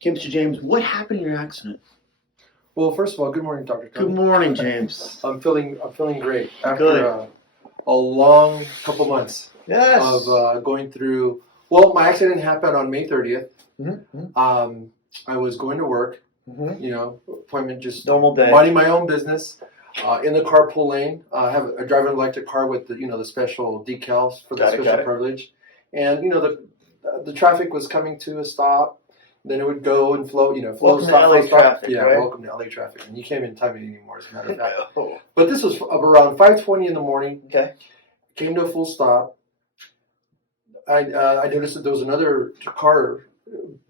Okay, Mr. James, what happened in your accident? Well, first of all, good morning, Dr. Tony. Good morning, James. I'm feeling great after Good. a long couple months Yes. of going through. Well, my accident happened on May 30th. Mm-hmm. I was going to work, Mm-hmm. appointment, just Normal day. minding my own business. In the carpool lane, I have a driver electric car with the special decals for the special privilege, and the traffic was coming to a stop. Then it would go and flow, flow, Welcome stop, to LA flow, stop. traffic, Yeah, right? welcome to LA traffic. And you can't even time it anymore, as a matter of fact. Oh. But this was around 5:20 in the morning. Okay. Came to a full stop. I noticed that there was another car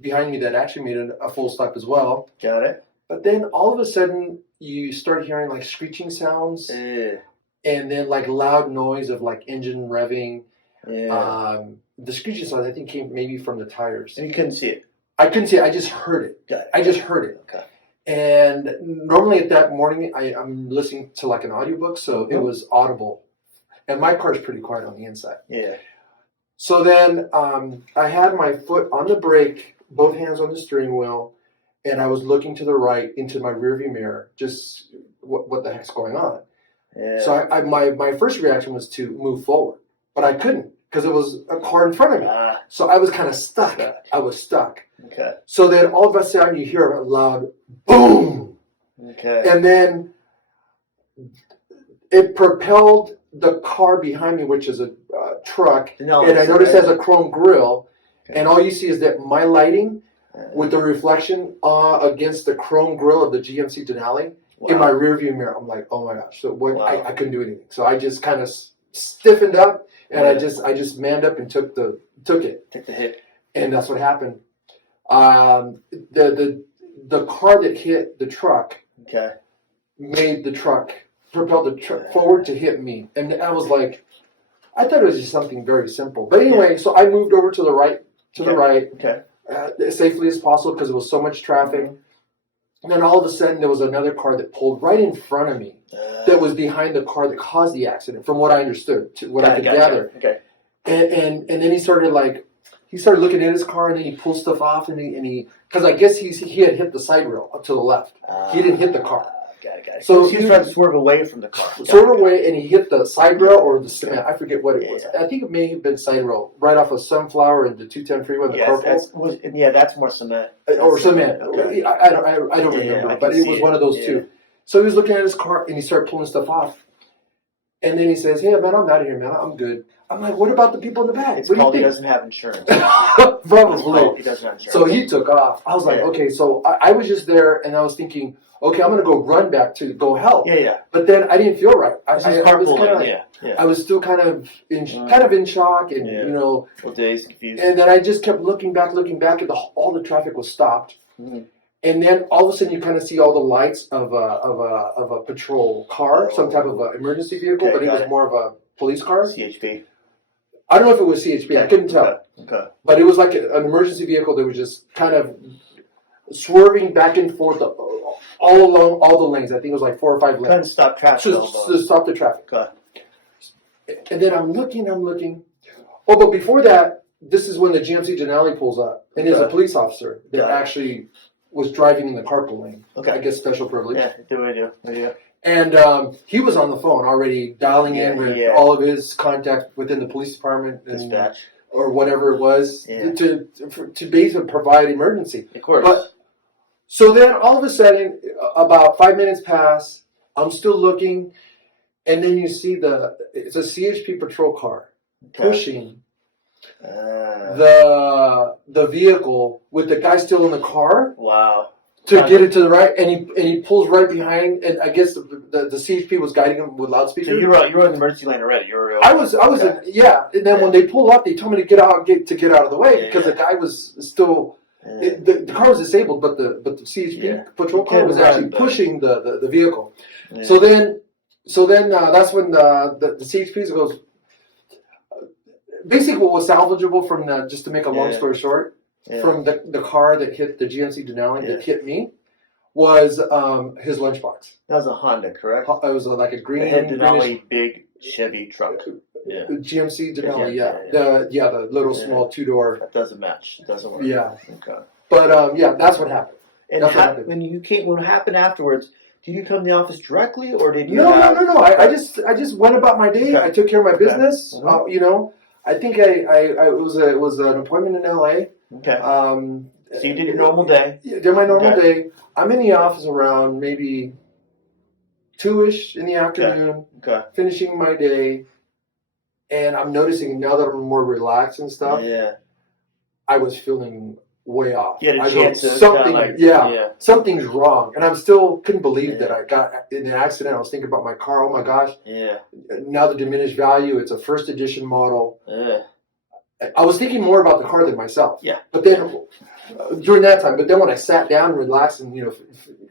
behind me that actually made a full stop as well. Got it. But then all of a sudden, you start hearing like screeching sounds, and then like loud noise of like engine revving. Yeah. The screeching sound, I think, came maybe from the tires. And you couldn't see it. I couldn't see it. I just heard it. Got it. I just heard it. Okay. And normally at that morning, I'm listening to like an audiobook, so it was audible. And my car's pretty quiet on the inside. Yeah. So then I had my foot on the brake, both hands on the steering wheel, and I was looking to the right into my rearview mirror, just what the heck's going on. Yeah. So my first reaction was to move forward, but I couldn't because it was a car in front of me. So I was kind of stuck. I was stuck. Okay. So then all of a sudden you hear a loud boom. Okay. And then it propelled the car behind me, which is a truck, and I noticed it has a chrome grille, and all you see is that my lighting with the reflection against the chrome grille of the GMC Denali in my rearview mirror. I'm like, oh my gosh! So I couldn't do anything. So I just kind of stiffened up, and I just manned up and took the hit, and that's what happened. The car that hit the truck made the truck propelled the truck forward to hit me, and I was like, I thought it was just something very simple. But anyway, so I moved over to the right, as safely as possible because there was so much traffic. And then all of a sudden, there was another car that pulled right in front of me that was behind the car that caused the accident, from what I understood, I could gather. Okay. And then he started looking at his car, and then he pulled stuff off, and he because I guess he had hit the side rail up to the left. He didn't hit the car. Got it. So he was trying to swerve away from the car. Away, and he hit the side rail or the cement. I forget what it was. I think it may have been side rail, right off of Sunflower and the 210 freeway. That's more cement. Cement. Okay. I don't remember, but it was one of those two. So he was looking at his car, and he started pulling stuff off. And then he says, "Hey, man, I'm out of here, man. I'm good." I'm like, "What about the people in the back?" It's called he doesn't have insurance. Probably. He doesn't have insurance. So he took off. I was like, okay. So I was just there, and I was thinking, okay, I'm going to go run back to go help. Yeah. But then I didn't feel right. I was still kind of in shock, and Well, dazed, confused. And then I just kept looking back, and all the traffic was stopped. Mm-hmm. And then all of a sudden, you kind of see all the lights of a patrol car, some type of emergency vehicle, but it was more of a police car. CHP. I don't know if it was CHP. I couldn't tell. Okay. But it was like an emergency vehicle that was just kind of swerving back and forth all along all the lanes. I think it was like 4 or 5 lanes. Couldn't stop traffic. To stop the traffic. Okay. And then I'm looking. Oh, but before that, this is when the GMC Denali pulls up, and there's a police officer that actually was driving in the carpool lane. Okay. I guess special privilege. Yeah, do it. And he was on the phone already dialing in with all of his contacts within the police department dispatch or whatever it was to basically provide emergency. Of course. But so then all of a sudden, about 5 minutes pass. I'm still looking, and then you see it's a CHP patrol car pushing the vehicle with the guy still in the car. Wow. To get it to the right, and he pulls right behind, and I guess the CHP was guiding him with loudspeaker. So you were in the emergency lane already. I was, and then when they pulled up, they told me to get out of the way because the guy was still. The car was disabled, but the CHP patrol car was actually pushing the vehicle. Yeah. So then that's when the CHP goes. Basically, what was salvageable from just to make a long story short. Yeah. From the car that hit the GMC Denali that hit me was his lunchbox. That was a Honda, correct? It was like a green Denali big Chevy truck. Yeah. GMC Denali, the little small 2-door. That doesn't match. It doesn't work. Yeah. Okay. But yeah, that's what happened. And That's what happened. when what happened afterwards, did you come to the office directly, or did you? No. I just went about my day. Okay. I took care of my business. Mhm. You know, I think it was an appointment in LA. Okay. So you did your normal day. Yeah, did my normal day. I'm in the office around maybe 2-ish in the afternoon, finishing my day, and I'm noticing now that I'm more relaxed and stuff. Yeah. I was feeling way off. You had a I chance go, to something, something's wrong, and I'm still couldn't believe that I got in an accident. I was thinking about my car. Oh my gosh! Yeah. Now the diminished value. It's a first edition model. Yeah. I was thinking more about the car than myself. Yeah. But then during that time, but then when I sat down and relaxed and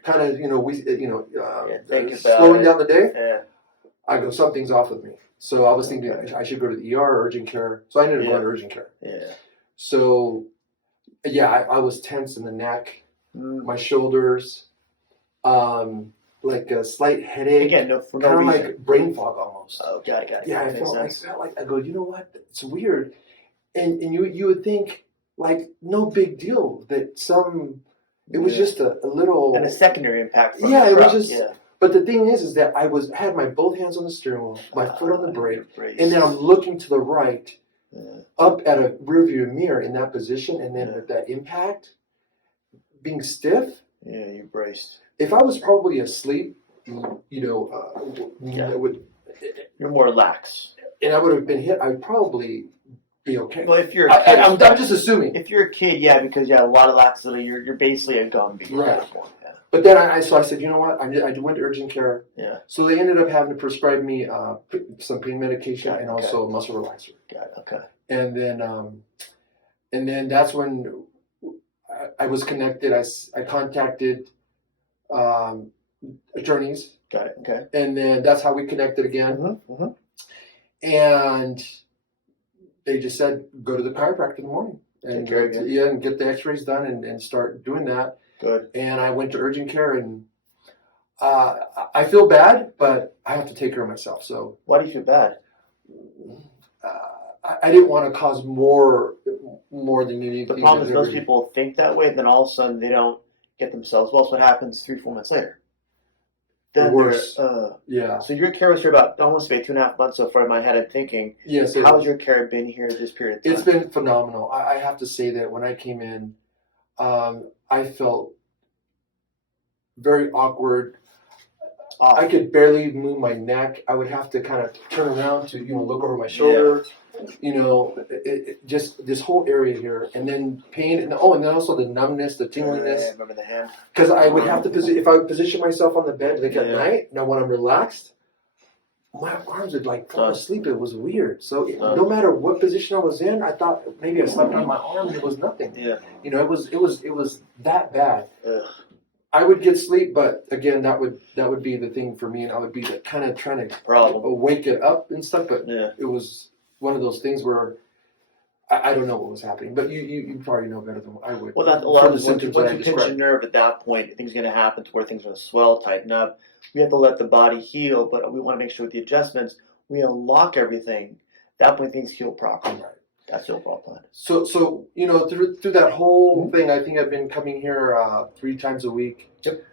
kind of slowing down the day, I go, something's off with me. So I was thinking I should go to the ER or urgent care. So I ended up going to urgent care. Yeah. So yeah, I was tense in the neck, my shoulders, like a slight headache. Again, for no kind of reason. like brain fog almost. Oh, got it. Yeah, I felt like I go, you know what? It's weird. And you would think, like, no big deal that it was just a little. And a secondary impact from it the was truck. just. Yeah. But the thing is that I had my both hands on the steering wheel, my foot on the brake, and then I'm looking to the right, up at a rearview mirror in that position, and then with that impact, being stiff. Yeah, you braced. If I was probably asleep, you're more lax, and I would have been hit. I'd probably be okay. Well, if you're a kid, I'm just assuming. If you're a kid, yeah, because a lot of laxity, you're basically a Gumby. Right. Yeah. But then I said, you know what? I went to urgent care. Yeah. So they ended up having to prescribe me some pain medication and also a muscle relaxer. Got it. Okay. And then that's when I was connected. I contacted attorneys. Got it. Okay. And then that's how we connected again. Mm-hmm. And they just said, go to the chiropractor in the morning and and get the X-rays done and start doing that. Good. And I went to urgent care, and I feel bad, but I have to take care of myself. So why do you feel bad? I didn't want to cause more than you need. The problem is most people think that way, then all of a sudden they don't get themselves well. So what happens 3-4 months later? Then worse. Yeah. So your care was for about, I want to say 2.5 months so far in my head. I'm thinking, yes. How's your care been here this period of time? It's been phenomenal. I have to say that when I came in, I felt very awkward. I could barely move my neck. I would have to kind of turn around to look over my shoulder. Just this whole area here, and then pain, and then also the numbness, the tingliness. I remember the hand. Because I would have to if I would position myself on the bed like at night. Now when I'm relaxed, my arms would fall asleep. It was weird. So no matter what position I was in, I thought maybe I slept on my arm. It was nothing. Yeah. It was that bad. Ugh. I would get sleep, but again, that would be the thing for me, and I would be kind of trying to wake it up and stuff. But it was one of those things where I don't know what was happening, but you probably know better than I would. Well, that's a lot of the symptoms. Once you pinch a nerve at that point, things are going to happen to where things are going to swell, tighten up. We have to let the body heal, but we want to make sure with the adjustments, we unlock everything. At that point, things heal properly. Right. That's the overall plan. So through that whole thing, I think I've been coming here 3 times a week. Yep.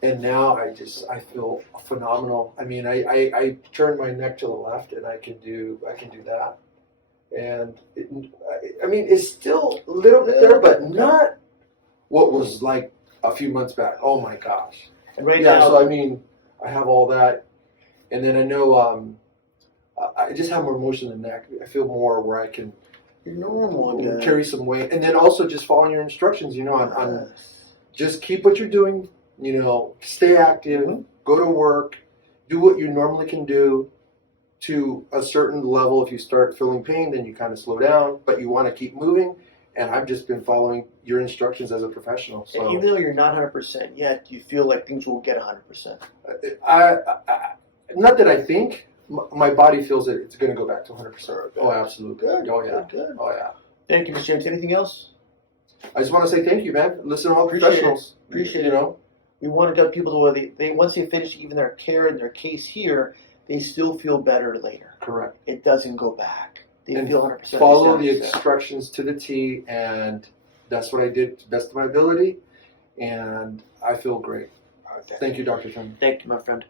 And now I feel phenomenal. I mean, I turn my neck to the left, and I can do that. And it's still a little bit there, but not what was like a few months back. Oh my gosh! And right now, so I have all that, and then I know I just have more motion in the neck. I feel more where I can carry some weight, and then also just following your instructions. On just keep what you're doing. Stay active, go to work, do what you normally can do. To a certain level, if you start feeling pain, then you kind of slow down, but you want to keep moving. And I've just been following your instructions as a professional. So and even though you're not 100% yet, you feel like things will get 100%. Not that I think. My body feels that it's going to go back to 100%. Oh, absolutely. Good. Oh, yeah. Good. Oh, yeah. Thank you, Mr. James. Anything else? I just want to say thank you, man. Listen to all the professionals. Appreciate it. We want to tell people to where they once they finish even their care and their case here, they still feel better later. Correct. It doesn't go back. They feel 100%. Follow the instructions to the T, and That's what I did to the best of my ability, and I feel great. Okay. Thank you, Dr. Tony. Thank you, my friend.